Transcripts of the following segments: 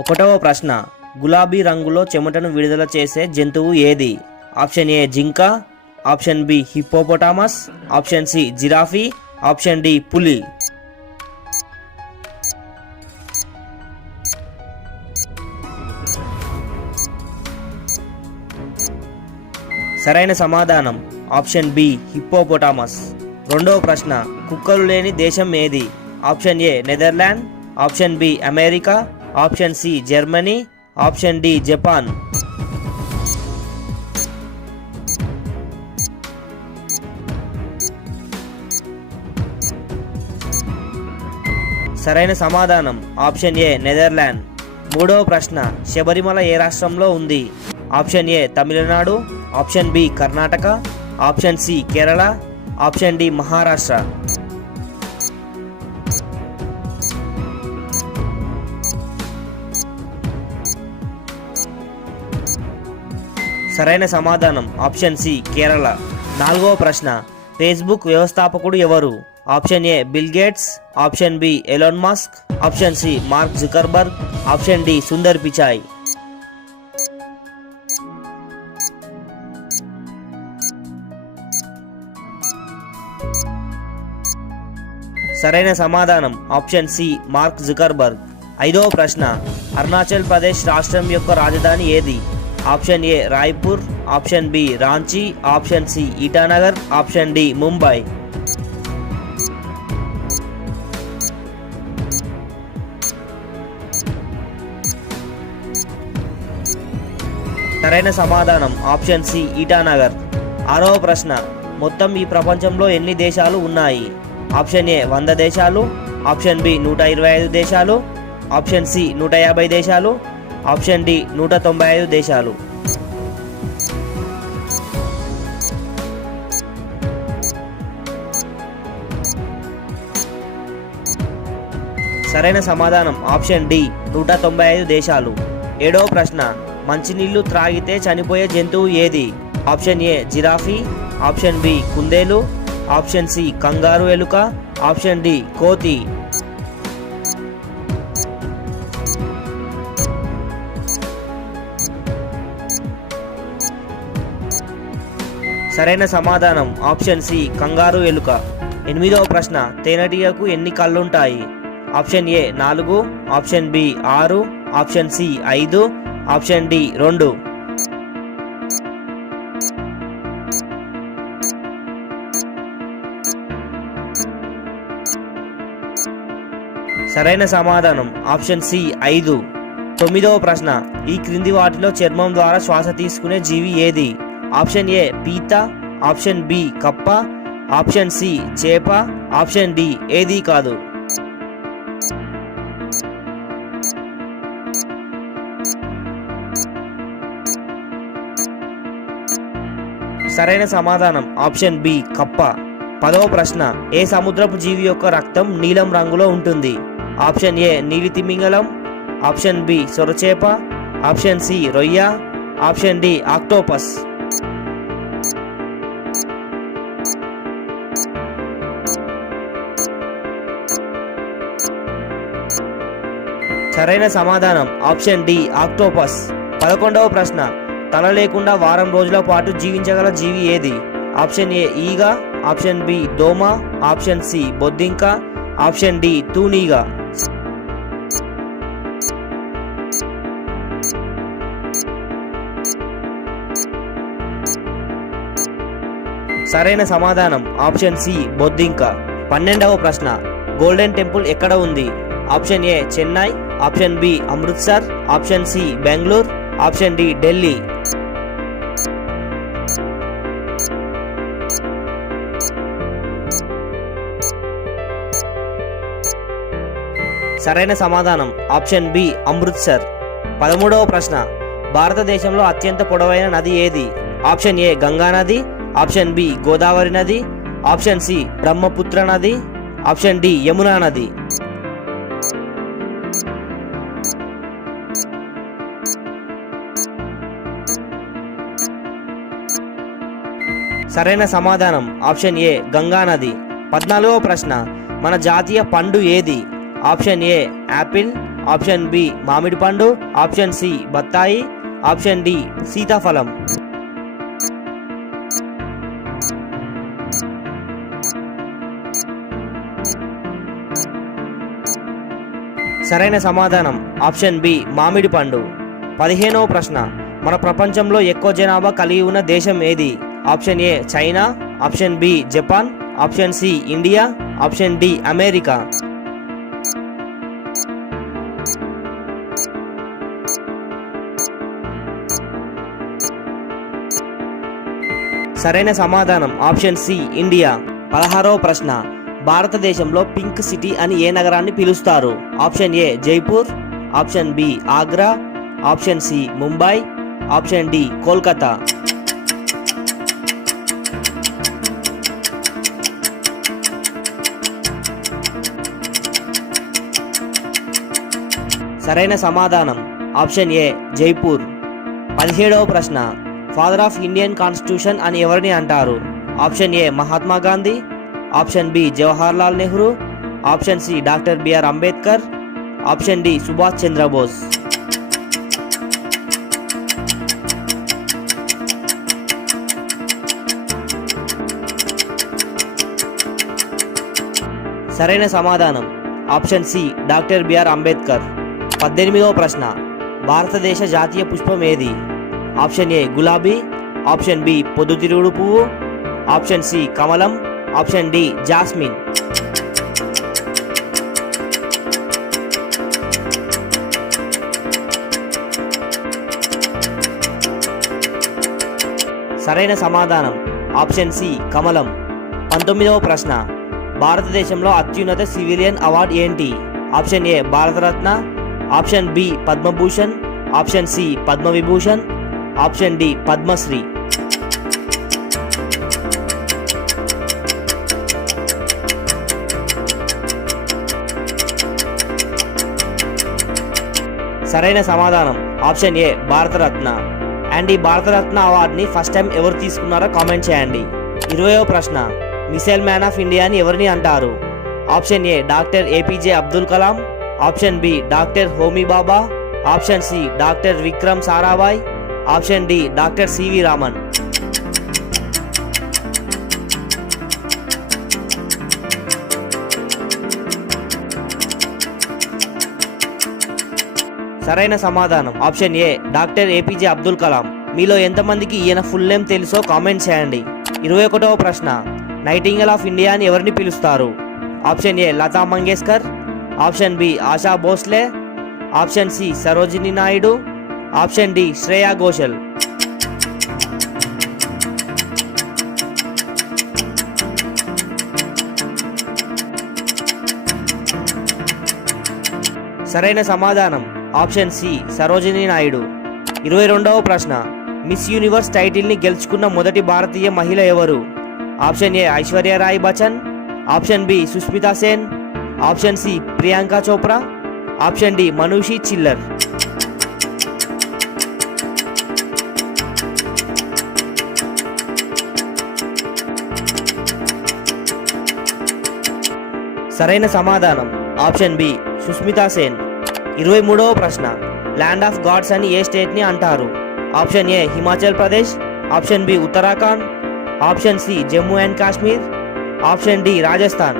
ఒకటవ ప్రశ్న, గులాబీ రంగులో చెమటను విడుదల చేసే జంతువు ఏది? ఆప్షన్ ఏ జింక, option B hippopotamus, option C giraffe, option D పులి. సరైన సమాధానం ఆప్షన్ బి హిప్పోపోటామస్. రెండవ ప్రశ్న, కుక్కలు లేని దేశం ఏది? Option A Netherland, option B America, option C Germany, option D Japan. సరైన సమాధానం ఆప్షన్ ఏ నెదర్లాండ్. మూడవ ప్రశ్న, శబరిమల ఏ రాష్ట్రంలో ఉంది? Option A Tamil Nadu, option B Karnataka, option C Kerala, option D Maharashtra. సరైన సమాధానం ఆప్షన్ సి కేరళ. నాలుగవ ప్రశ్న, ఫేస్బుక్ వ్యవస్థాపకుడు ఎవరు? Option A Bill Gates, option B Elon Musk, option C Mark Zuckerberg, option D Sundar Pichai. సరైన సమాధానం ఆప్షన్ సి మార్క్ జుకర్బర్గ్. ఐదవ ప్రశ్న, అరుణాచల్ ప్రదేశ్ రాష్ట్రం యొక్క రాజధాని ఏది? Option A Raipur, option B Ranchi, option C Itanagar, option D Mumbai. సరైన సమాధానం ఆప్షన్ సి ఇటానగర్. ఆరవ ప్రశ్న, మొత్తం ఈ ప్రపంచంలో ఎన్ని దేశాలు ఉన్నాయి? ఆప్షన్ ఏ 100 దేశాలు, ఆప్షన్ బి 125 దేశాలు, ఆప్షన్ సి 150 దేశాలు, ఆప్షన్ డి 195 దేశాలు. సరైన సమాధానం ఆప్షన్ డి 195 దేశాలు. ఏడవ ప్రశ్న, మంచినీళ్లు త్రాగితే చనిపోయే జంతువు ఏది? Option A giraffe, option B కుందేలు, ఆప్షన్ సి కంగారు ఎలుక, ఆప్షన్ డి కోతి. సరైన సమాధానం ఆప్షన్ సి కంగారు ఎలుక. ఎనిమిదవ ప్రశ్న, తేనెటీగకు ఎన్ని కళ్ళుంటాయి? Option A 4, option B 6, option C 5, option D 2. సరైన సమాధానం ఆప్షన్ సి 5. తొమ్మిదవ ప్రశ్న, ఈ క్రింది వాటిలో చర్మం ద్వారా శ్వాస తీసుకునే జీవి ఏది? ఆప్షన్ ఏ పీత, ఆప్షన్ బి కప్ప, ఆప్షన్ సి చేప, ఆప్షన్ డి ఏది కాదు. సరైన సమాధానం ఆప్షన్ బి కప్ప. 10వ ప్రశ్న, ఏ సముద్రపు జీవి యొక్క రక్తం నీలం రంగులో ఉంటుంది? ఆప్షన్ ఏ నీలి తిమింగలం, ఆప్షన్ బి సొరచేప, ఆప్షన్ సి రొయ్య, ఆప్షన్ డి ఆక్టోపస్. సరైన సమాధానం ఆప్షన్ డి ఆక్టోపస్. 11వ ప్రశ్న, తల లేకుండా వారం రోజుల పాటు జీవించగల జీవి ఏది? ఆప్షన్ ఏ ఈగ, ఆప్షన్ బి దోమ, ఆప్షన్ సి బొద్దింక, ఆప్షన్ డి తూనీగ. సరైన సమాధానం ఆప్షన్ సి బొద్దింక. 12వ ప్రశ్న, గోల్డెన్ టెంపుల్ ఎక్కడ ఉంది? Option A Chennai, option B Amritsar, option C Bengaluru, option D Delhi. సరైన సమాధానం ఆప్షన్ బి అమృత్సర్. 13వ ప్రశ్న, భారతదేశంలో అత్యంత పొడవైన నది ఏది? ఆప్షన్ ఏ గంగా నది, ఆప్షన్ బి గోదావరి నది, ఆప్షన్ సి బ్రహ్మపుత్ర నది, ఆప్షన్ డి యమునా నది. సరైన సమాధానం ఆప్షన్ ఏ గంగా నది. 14వ ప్రశ్న, మన జాతీయ పండు ఏది? Option A apple, option B మామిడి పండు, ఆప్షన్ సి బత్తాయి, ఆప్షన్ డి సీతాఫలం. సరైన సమాధానం ఆప్షన్ బి మామిడి పండు. 15వ ప్రశ్న, మన ప్రపంచంలో ఎక్కువ జనాభా కలిగి ఉన్న దేశం ఏది? Option A China, option B Japan, option C India, option D America. సరైన సమాధానం ఆప్షన్ సి ఇండియా. 16వ ప్రశ్న, భారతదేశంలో పింక్ సిటీ అని ఏ నగరాన్ని పిలుస్తారు? Option A Jaipur, option B Agra, option C Mumbai, option D Kolkata. సరైన సమాధానం ఆప్షన్ ఏ జైపూర్. 17వ ప్రశ్న, ఫాదర్ ఆఫ్ ఇండియన్ కాన్స్టిట్యూషన్ అని ఎవరిని అంటారు? Option A Mahatma Gandhi, option B Jawahar Lal Nehru, option C doctor BR Ambedkar, option D Subhash Chandrabose. సరైన సమాధానం option C doctor BR Ambedkar. 18వ ప్రశ్న, భారతదేశ జాతీయ పుష్పం ఏది? ఆప్షన్ ఏ గులాబీ, ఆప్షన్ బి పొద్దుతిరుగుడు పువ్వు, ఆప్షన్ సి కమలం, ఆప్షన్ డి జాస్మిన్. సరైన సమాధానం ఆప్షన్ సి కమలం. 19వ ప్రశ్న, భారతదేశంలో అత్యున్నత సివిలియన్ అవార్డు ఏంటి? Option A Bharat Ratna, option B Padma Bhushan, option C Padma Vibhushan, option D Padma Shri. సరైన సమాధానం ఆప్షన్ ఏ భారతరత్న. అండ్ ఈ భారతరత్న అవార్డుని ఫస్ట్ టైం ఎవరు తీసుకున్నారో కామెంట్ చేయండి. 20వ ప్రశ్న, మిసైల్ మ్యాన్ ఆఫ్ ఇండియా అని ఎవరిని అంటారు? Option A doctor APJ Abdul Kalam, option B doctor Homi Bhabha, option C doctor Vikram Sarabhai, option D doctor CV Raman. సరైన సమాధానం option A doctor APJ Abdul Kalam. మీలో ఎంతమందికి ఈయన ఫుల్ నేమ్ తెలుసో కామెంట్ చేయండి. 21వ ప్రశ్న, నైటింగేల్ ఆఫ్ ఇండియా అని ఎవరిని పిలుస్తారు? Option A Lata Mangeshkar, option B Asha Bhosle, option C Sarojini Naidu, option D Shreya Ghoshal. సరైన సమాధానం ఆప్షన్ సి సరోజిని నాయుడు. 22వ ప్రశ్న, మిస్ యూనివర్స్ టైటిల్ని గెలుచుకున్న మొదటి భారతీయ మహిళ ఎవరు? Option A Aishwarya Rai Bachchan, option B Sushmita Sen, option C Priyanka Chopra, option D Manushi Chhillar. సరైన సమాధానం ఆప్షన్ బి సుష్మితా సేన్. 23వ ప్రశ్న, ల్యాండ్ ఆఫ్ గాడ్స్ అని ఏ స్టేట్ని అంటారు? Option A Himachal Pradesh, option B Uttarakhand, option C Jammu and Kashmir, option D Rajasthan.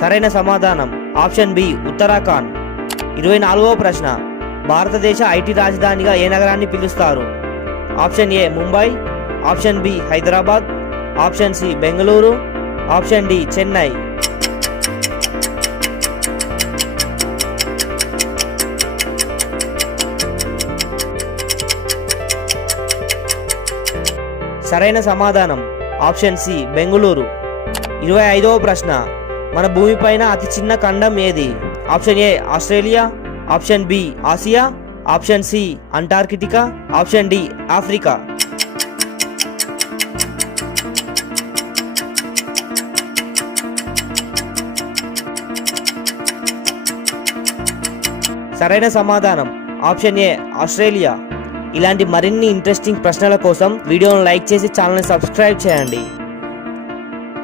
సరైన సమాధానం ఆప్షన్ బి ఉత్తరాఖండ్. 24వ ప్రశ్న, భారతదేశ ఐటీ రాజధానిగా ఏ నగరాన్ని పిలుస్తారు? Option A Mumbai, option B Hyderabad, option C Bengaluru, option D Chennai. సరైన సమాధానం ఆప్షన్ సి బెంగళూరు. 25వ ప్రశ్న, మన భూమిపైన అతి చిన్న ఖండం ఏది? Option A Australia, option B Asia, option C Antarctica, option D Africa. సరైన సమాధానం ఆప్షన్ ఏ ఆస్ట్రేలియా. ఇలాంటి మరిన్ని ఇంట్రెస్టింగ్ ప్రశ్నల కోసం వీడియోను లైక్ చేసి ఛానల్ని సబ్స్క్రైబ్ చేయండి.